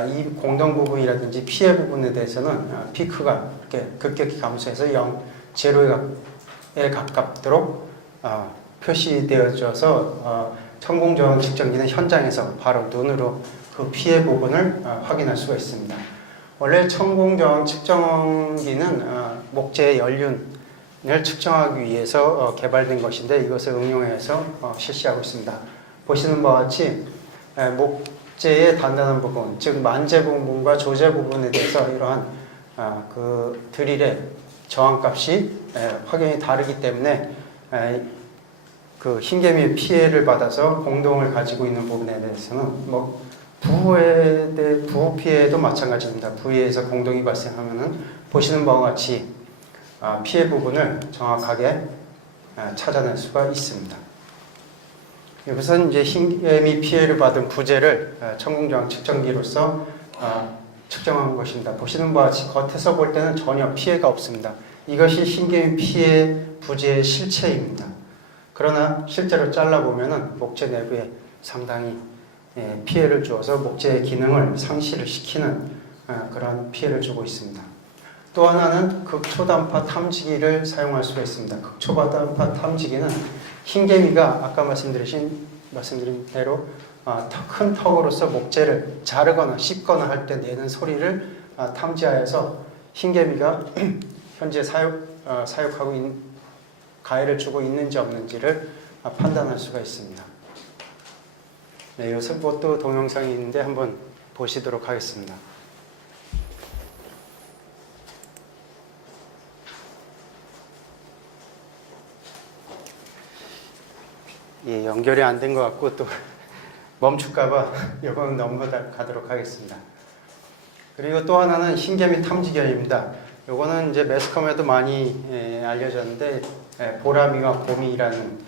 이 공동 부분이라든지 피해 부분에 대해서는 피크가 이렇게 급격히 감소해서 0에 가깝도록 표시되어져서 천공저항 측정기는 현장에서 바로 눈으로 그 피해 부분을 확인할 수가 있습니다. 원래 천공저항 측정기는 목재의 연륜을 측정하기 위해서 개발된 것인데 이것을 응용해서 실시하고 있습니다. 보시는 바와 같이 목재의 단단한 부분, 즉 만재 부분과 조재 부분에 대해서 이러한 그 드릴의 저항값이 확연히 다르기 때문에 그 흰개미의 피해를 받아서 공동을 가지고 있는 부분에 대해서는 부호 피해도 마찬가지입니다. 부위에서 공동이 발생하면은 보시는 바와 같이 피해 부분을 정확하게 찾아낼 수가 있습니다. 여기서는 이제 흰개미 피해를 받은 부재를 천공저항 측정기로서 측정한 것입니다. 보시는 바와 같이 겉에서 볼 때는 전혀 피해가 없습니다. 이것이 흰개미 피해 부재의 실체입니다. 그러나 실제로 잘라보면은 목재 내부에 상당히 피해를 주어서 목재의 기능을 상실을 시키는 그런 피해를 주고 있습니다. 또 하나는 극초단파 탐지기를 사용할 수가 있습니다. 극초단파 탐지기는 흰개미가 아까 말씀드린 대로 큰 턱으로서 목재를 자르거나 씹거나 할 때 내는 소리를 탐지하여서 흰개미가 현재 사육하고 있는 가해를 주고 있는지 없는지를 판단할 수가 있습니다. 네, 이것도 동영상이 있는데 한번 보시도록 하겠습니다. 예, 연결이 안 된 것 같고 또 멈출까봐 이건 넘어가도록 하겠습니다. 그리고 또 하나는 흰개미 탐지견입니다. 요거는 이제 매스컴에도 많이 알려졌는데 보라미와 곰이라는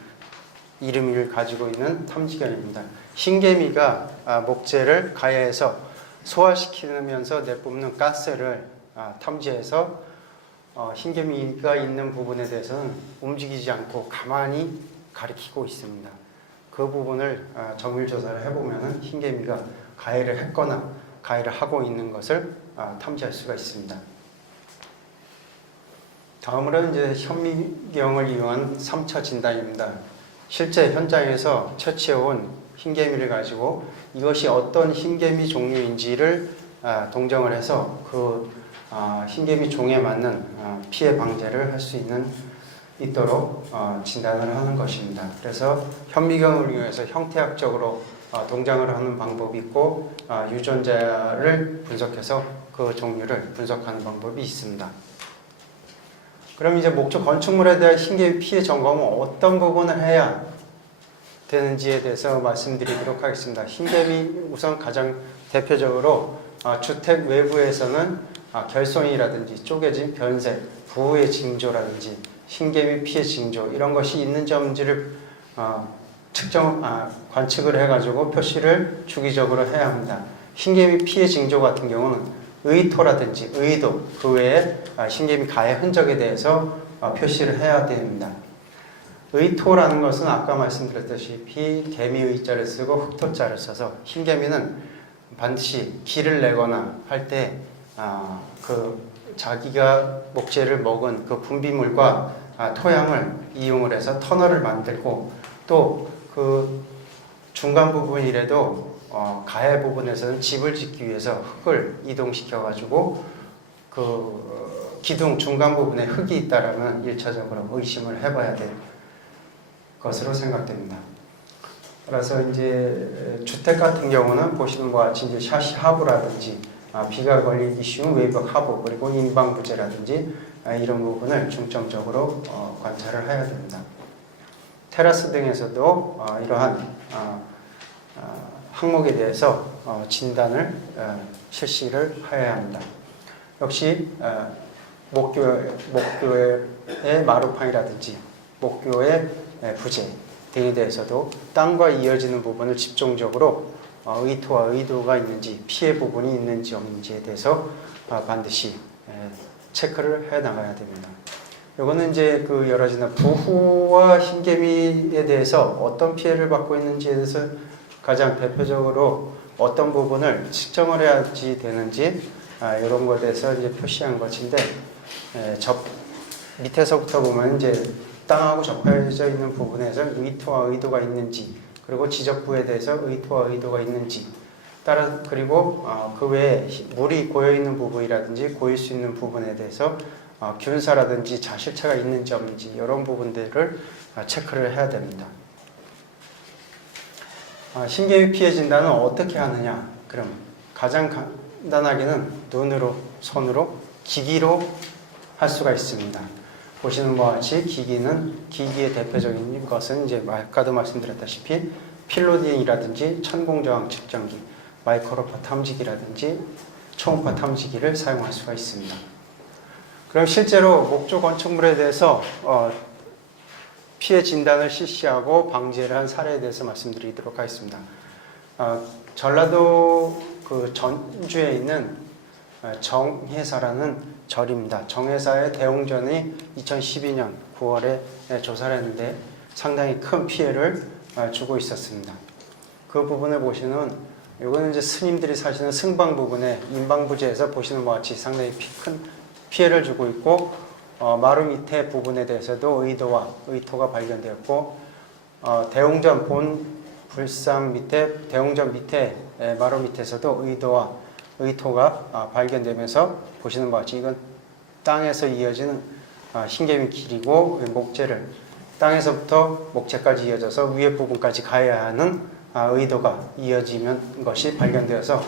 이름을 가지고 있는 탐지견입니다. 흰개미가 목재를 가해해서 소화시키면서 내뿜는 가스를 탐지해서 흰개미가 있는 부분에 대해서는 움직이지 않고 가만히 가리키고 있습니다. 그 부분을 정밀 조사를 해보면 흰개미가 가해를 했거나 가해를 하고 있는 것을 탐지할 수가 있습니다. 다음으로 이제 현미경을 이용한 3차 진단입니다. 실제 현장에서 채취해온 흰개미를 가지고 이것이 어떤 흰개미 종류인지를 동정을 해서 그 흰개미 종에 맞는 피해 방제를 할 수 있도록 진단을 하는 것입니다. 그래서 현미경을 이용해서 형태학적으로 동정을 하는 방법이 있고 유전자를 분석해서 그 종류를 분석하는 방법이 있습니다. 그럼 이제 목조 건축물에 대한 흰개미 피해 점검은 어떤 부분을 해야 되는지에 대해서 말씀드리도록 하겠습니다. 흰개미 우선 가장 대표적으로 주택 외부에서는 결손이라든지 쪼개진 변색, 부의 징조라든지 흰개미 피해 징조 이런 것이 있는지 없는지를 관측을 해가지고 표시를 주기적으로 해야 합니다. 흰개미 피해 징조 같은 경우는 의토라든지 의도, 그 외에 흰개미 가해 흔적에 대해서 표시를 해야 됩니다. 의토라는 것은 아까 말씀드렸다시피 개미 의자를 쓰고 흑토자를 써서 흰개미는 반드시 기를 내거나 할 때 그 자기가 목재를 먹은 그 분비물과 토양을 이용을 해서 터널을 만들고 또 그 중간 부분이라도 가해 부분에서는 집을 짓기 위해서 흙을 이동시켜 가지고 그 기둥 중간 부분에 흙이 있다라면 1차적으로 의심을 해봐야 될 것으로 생각됩니다. 그래서 이제 주택 같은 경우는 보시는 것과 같이 이제 샤시 하부라든지 비가 걸리기 쉬운 외벽 하부 그리고 인방 부재라든지 이런 부분을 중점적으로 관찰을 해야 됩니다. 테라스 등에서도 이러한 항목에 대해서 진단을 실시를 해야 합니다. 역시 목교의 마루판이라든지 목교의 부재 등에 대해서도 땅과 이어지는 부분을 집중적으로 의토와 의도가 있는지 피해 부분이 있는지 없는지에 대해서 반드시 체크를 해 나가야 됩니다. 이거는 이제 그 여러 가지 부후와 흰개미에 대해서 어떤 피해를 받고 있는지에 대해서 가장 대표적으로 어떤 부분을 측정을 해야지 되는지 이런 것에 대해서 이제 표시한 것인데 밑에서부터 보면 이제 땅하고 접해져 있는 부분에서 의토와 의도가 있는지 그리고 지적부에 대해서 의토와 의도가 있는지 따라 그리고 그 외에 물이 고여 있는 부분이라든지 고일 수 있는 부분에 대해서 균사라든지 자실체가 있는지 없는지 이런 부분들을 체크를 해야 됩니다. 흰개미 피해 진단은 어떻게 하느냐? 그럼 가장 간단하게는 눈으로, 손으로, 기기로 할 수가 있습니다. 보시는 바와 같이 기기의 대표적인 것은 이제 아까도 말씀드렸다시피 필로딘이라든지 천공저항 측정기, 마이크로파 탐지기라든지 초음파 탐지기를 사용할 수가 있습니다. 그럼 실제로 목조 건축물에 대해서 피해 진단을 실시하고 방지를 한 사례에 대해서 말씀드리도록 하겠습니다. 전라도 그 전주에 있는 정회사라는 절입니다. 정회사의 대웅전이 2012년 9월에 조사를 했는데 상당히 큰 피해를 주고 있었습니다. 그 부분을 보시면 이거는 이제 스님들이 사시는 승방 부분에 인방부지에서 보시는 것과 같이 상당히 큰 피해를 주고 있고 마루 밑에 부분에 대해서도 의도와 의토가 발견되었고 대웅전 본 불상 밑에 대웅전 밑에 마루 밑에서도 의도와 의토가 발견되면서 보시는 것 같이 이건 땅에서 이어지는 흰개미 길이고 목재를 땅에서부터 목재까지 이어져서 위에 부분까지 가야 하는 의도가 이어지는 것이 발견되어서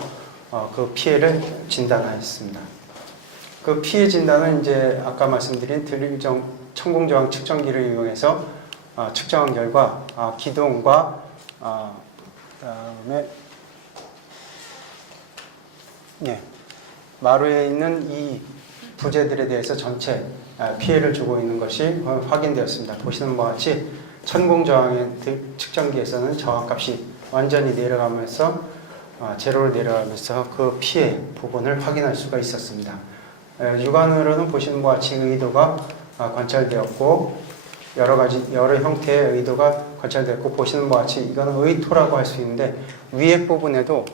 그 피해를 진단하였습니다. 그 피해 진단은 이제 아까 말씀드린 천공저항 측정기를 이용해서 측정한 결과 기둥과 그다음에 마루에 있는 이 부재들에 대해서 전체 피해를 주고 있는 것이 확인되었습니다. 보시는 바와 같이 천공저항의 측정기에서는 저항값이 완전히 내려가면서 제로로 내려가면서 그 피해 부분을 확인할 수가 있었습니다. 육안으로는 보시는 바와 같이 의도가 관찰되었고 여러 형태의 의도가 관찰되었고 보시는 바와 같이 이거는 의토라고 할 수 있는데 위에 부분에도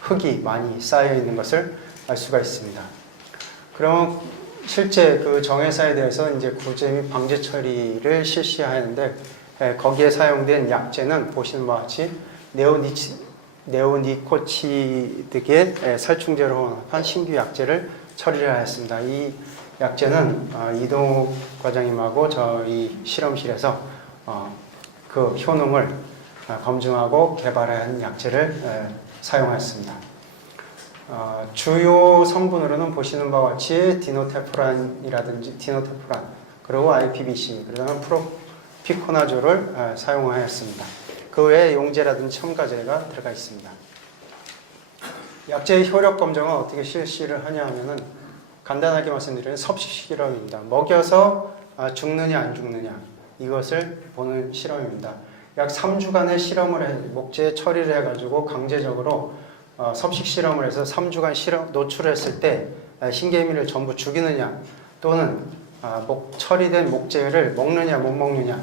흙이 많이 쌓여 있는 것을 알 수가 있습니다. 그럼 실제 그 정해사에 대해서 이제 구제 및 방제 처리를 실시하는데 거기에 사용된 약재는 보시는 바와 같이 네오니코치드계 살충제로 혼합한 신규 약재를 처리를 하였습니다. 이 약재는 이동욱 과장님하고 저희 실험실에서 그 효능을 검증하고 개발한 약재를 사용하였습니다. 주요 성분으로는 보시는 바와 같이 디노테프란 그리고 IPBC 그다음에 프로피코나졸을 사용하였습니다. 그 외에 용제라든지 첨가제가 들어가 있습니다. 약제의 효력 검정은 어떻게 실시를 하냐 하면은 간단하게 말씀드리면 섭식 실험입니다. 먹여서 죽느냐 안 죽느냐 이것을 보는 실험입니다. 약 3주간의 실험을 목재 처리를 해가지고 강제적으로 섭식 실험을 해서 3주간 노출했을 때 신개미를 전부 죽이느냐 또는 처리된 목재를 먹느냐 못 먹느냐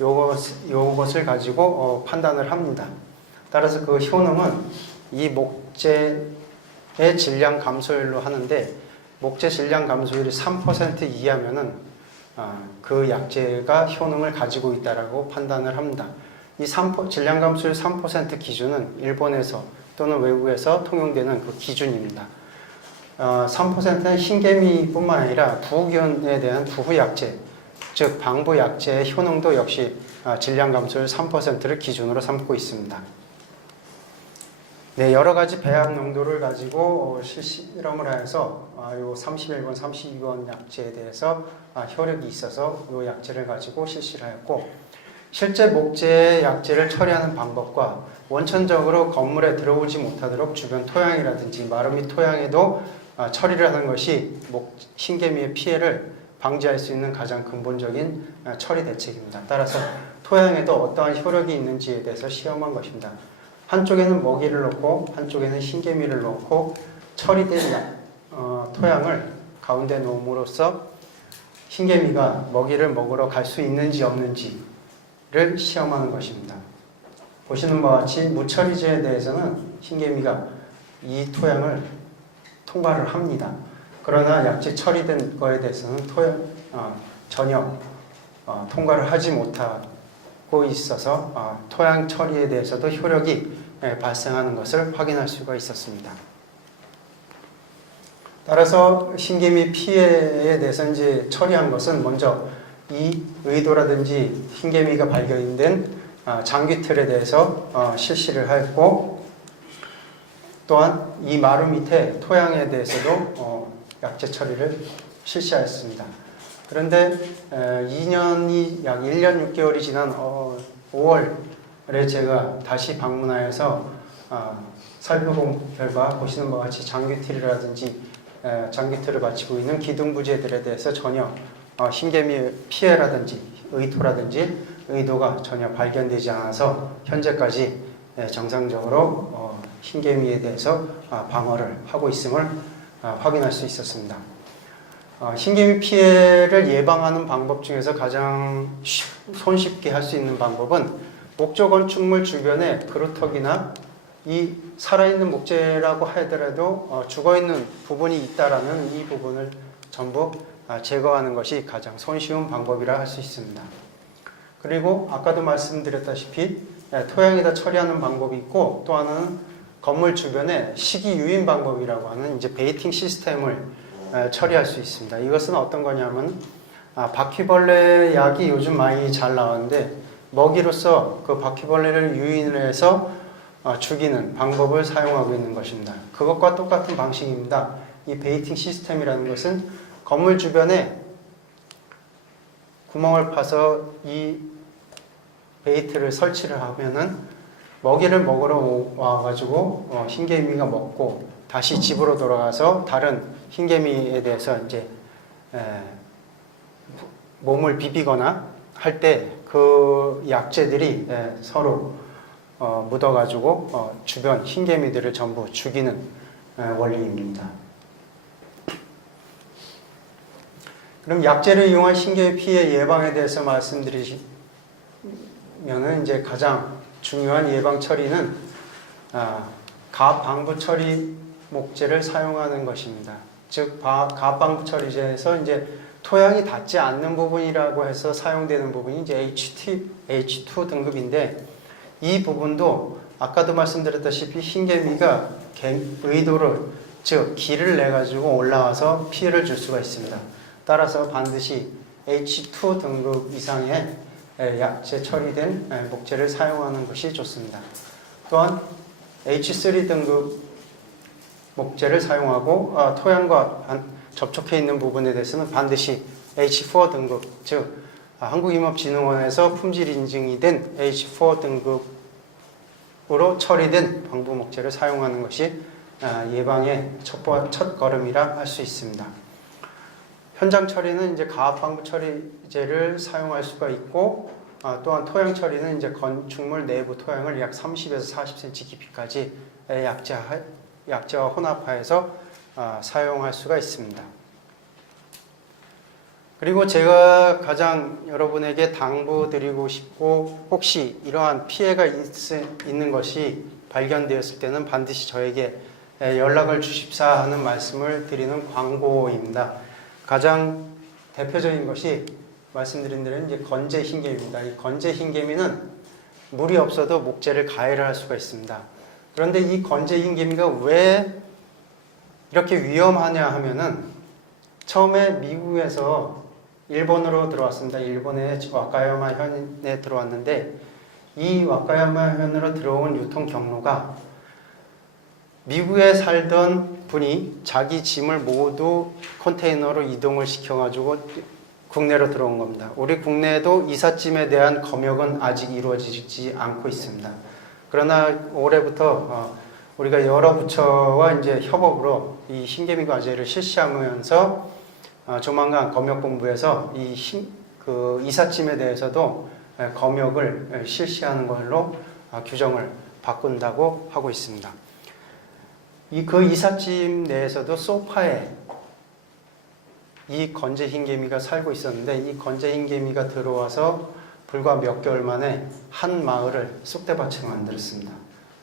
요것을 가지고 판단을 합니다. 따라서 그 효능은 이 목재의 질량 감소율로 하는데 목재 질량 감소율이 3% 이하면은 그 약재가 효능을 가지고 있다라고 판단을 합니다. 이 질량 감소율 3% 기준은 일본에서 또는 외국에서 통용되는 그 기준입니다. 3%는 흰개미뿐만 아니라 부우균에 대한 부후약재, 즉 방부약재의 효능도 역시 질량 감소율 3%를 기준으로 삼고 있습니다. 네, 여러 가지 배합 농도를 가지고 실험을 해서 요 31번, 32번 약재에 대해서 효력이 있어서 요 약재를 가지고 실시를 하였고 실제 목재 약재를 처리하는 방법과 원천적으로 건물에 들어오지 못하도록 주변 토양이라든지 마루 및 토양에도 처리를 하는 것이 흰개미의 피해를 방지할 수 있는 가장 근본적인 처리 대책입니다. 따라서 토양에도 어떠한 효력이 있는지에 대해서 시험한 것입니다. 한쪽에는 먹이를 놓고 한쪽에는 흰개미를 놓고 처리된 토양을 가운데 놓음으로써 흰개미가 먹이를 먹으러 갈 수 있는지 없는지를 시험하는 것입니다. 보시는 바와 같이 무처리제에 대해서는 흰개미가 이 토양을 통과를 합니다. 그러나 약재 처리된 거에 대해서는 전혀 통과를 하지 못하고 있어서 토양 처리에 대해서도 효력이 발생하는 것을 확인할 수가 있었습니다. 따라서 흰개미 피해에 대해서 이제 처리한 것은 먼저 이 의도라든지 흰개미가 발견된 장귀틀에 대해서 실시를 하였고 또한 이 마루 밑에 토양에 대해서도 약재 처리를 실시하였습니다. 그런데 2년이 약 1년 6개월이 지난 5월에 제가 다시 방문하여서 살펴본 결과 보시는 바와 같이 장귀틀을 바치고 있는 기둥부재들에 대해서 전혀 흰개미 피해라든지 의토라든지 의도가 전혀 발견되지 않아서 현재까지 정상적으로 흰개미에 대해서 방어를 하고 있음을 확인할 수 있었습니다. 흰개미 피해를 예방하는 방법 중에서 가장 손쉽게 할 수 있는 방법은 목조 건축물 주변에 그루터기나 이 살아있는 목재라고 하더라도 죽어있는 부분이 있다라는 이 부분을 전부 제거하는 것이 가장 손쉬운 방법이라 할 수 있습니다. 그리고 아까도 말씀드렸다시피 토양에다 처리하는 방법이 있고 또 하나는 건물 주변에 식이 유인 방법이라고 하는 이제 베이팅 시스템을 처리할 수 있습니다. 이것은 어떤 거냐면 바퀴벌레 약이 요즘 많이 잘 나왔는데 먹이로서 그 바퀴벌레를 유인해서 죽이는 방법을 사용하고 있는 것입니다. 그것과 똑같은 방식입니다. 이 베이팅 시스템이라는 것은 건물 주변에 구멍을 파서 이 베이트를 설치를 하면은 먹이를 먹으러 와가지고 흰개미가 먹고 다시 집으로 돌아가서 다른 흰개미에 대해서 이제 몸을 비비거나 할 때 그 약재들이 서로 묻어가지고 주변 흰개미들을 전부 죽이는 원리입니다. 그럼 약재를 이용한 흰개미 피해 예방에 대해서 말씀드리면은 이제 가장 중요한 예방 처리는 가압방부 처리 목재를 사용하는 것입니다. 즉 가압방부 처리제에서 이제 토양이 닿지 않는 부분이라고 해서 사용되는 부분이 이제 H2 등급인데, 이 부분도 아까도 말씀드렸다시피 흰개미가 의도를, 즉 기를 내 가지고 올라와서 피해를 줄 수가 있습니다. 따라서 반드시 H2 등급 이상의 약재 처리된 목재를 사용하는 것이 좋습니다. 또한 H3 등급 목재를 사용하고 토양과 접촉해 있는 부분에 대해서는 반드시 H4 등급, 즉 한국임업진흥원에서 품질 인증이 된 H4 등급으로 처리된 방부 목재를 사용하는 것이 예방의 첫 걸음이라 할 수 있습니다. 현장 처리는 이제 가압 방부 처리제를 사용할 수가 있고, 또한 토양 처리는 이제 건축물 내부 토양을 약 30에서 40cm 깊이까지 약재와 혼합하여서 사용할 수가 있습니다. 그리고 제가 가장 여러분에게 당부드리고 싶고, 혹시 이러한 피해가 있는 것이 발견되었을 때는 반드시 저에게 연락을 주십사 하는 말씀을 드리는 광고입니다. 가장 대표적인 것이 말씀드린 대로 이제 건재 흰개미입니다. 이 건재 흰개미는 물이 없어도 목재를 가해를 할 수가 있습니다. 그런데 이 건재 흰개미가 왜 이렇게 위험하냐 하면은, 처음에 미국에서 일본으로 들어왔습니다. 일본의 와카야마 현에 들어왔는데, 이 와카야마 현으로 들어온 유통 경로가 미국에 살던 분이 자기 짐을 모두 컨테이너로 이동을 시켜가지고 국내로 들어온 겁니다. 우리 국내에도 이삿짐에 대한 검역은 아직 이루어지지 않고 있습니다. 그러나 올해부터 우리가 여러 부처와 이제 협업으로 이 흰개미 과제를 실시하면서 조만간 검역본부에서 그 이삿짐에 대해서도 검역을 실시하는 걸로 규정을 바꾼다고 하고 있습니다. 그 이삿짐 내에서도 소파에 이 건재 흰개미가 살고 있었는데, 이 건재 흰개미가 들어와서 불과 몇 개월 만에 한 마을을 쑥대밭으로 만들었습니다.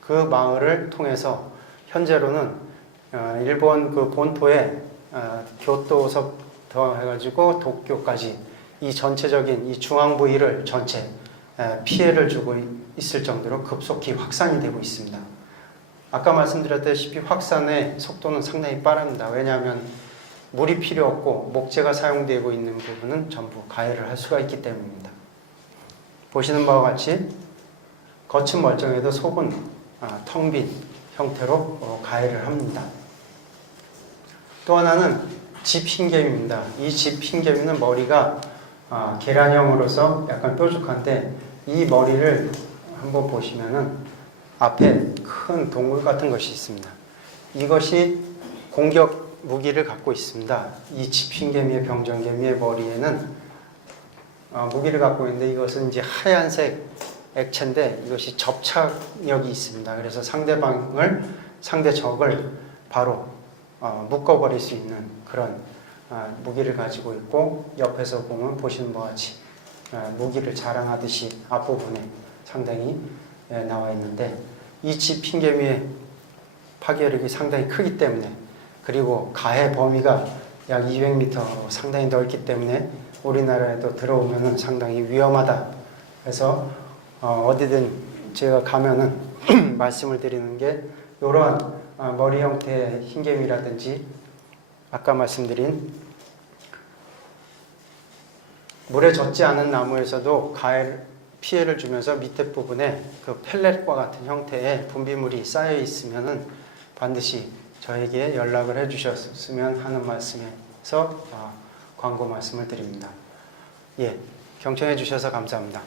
그 마을을 통해서 현재로는 일본 그 본토에 교토서부터 해가지고 도쿄까지 이 전체적인 이 중앙 부위를 전체 피해를 주고 있을 정도로 급속히 확산이 되고 있습니다. 아까 말씀드렸다시피 확산의 속도는 상당히 빠릅니다. 왜냐하면 물이 필요 없고 목재가 사용되고 있는 부분은 전부 가해를 할 수가 있기 때문입니다. 보시는 바와 같이 겉은 멀쩡해도 속은 텅 빈 형태로 가해를 합니다. 또 하나는 집 흰개미입니다. 이 집 흰개미는 머리가 계란형으로서 약간 뾰족한데, 이 머리를 한번 보시면은 앞에 큰 동굴 같은 것이 있습니다. 이것이 공격 무기를 갖고 있습니다. 이 집 흰개미의 병정개미의 머리에는 무기를 갖고 있는데, 이것은 이제 하얀색 액체인데 이것이 접착력이 있습니다. 그래서 상대 적을 바로 묶어버릴 수 있는 그런 무기를 가지고 있고, 옆에서 보면 보시는 바와 같이 무기를 자랑하듯이 앞부분에 상당히 나와 있는데, 이 집 흰개미의 파괴력이 상당히 크기 때문에, 그리고 가해 범위가 약 200m로 상당히 넓기 때문에 우리나라에도 들어오면은 상당히 위험하다. 그래서 어디든 제가 가면은 말씀을 드리는 게, 이러한 머리 형태의 흰개미라든지 아까 말씀드린 물에 젖지 않은 나무에서도 피해를 주면서 밑에 부분에 그 펠렛과 같은 형태의 분비물이 쌓여 있으면은 반드시 저에게 연락을 해 주셨으면 하는 말씀에서 광고 말씀을 드립니다. 예, 경청해 주셔서 감사합니다.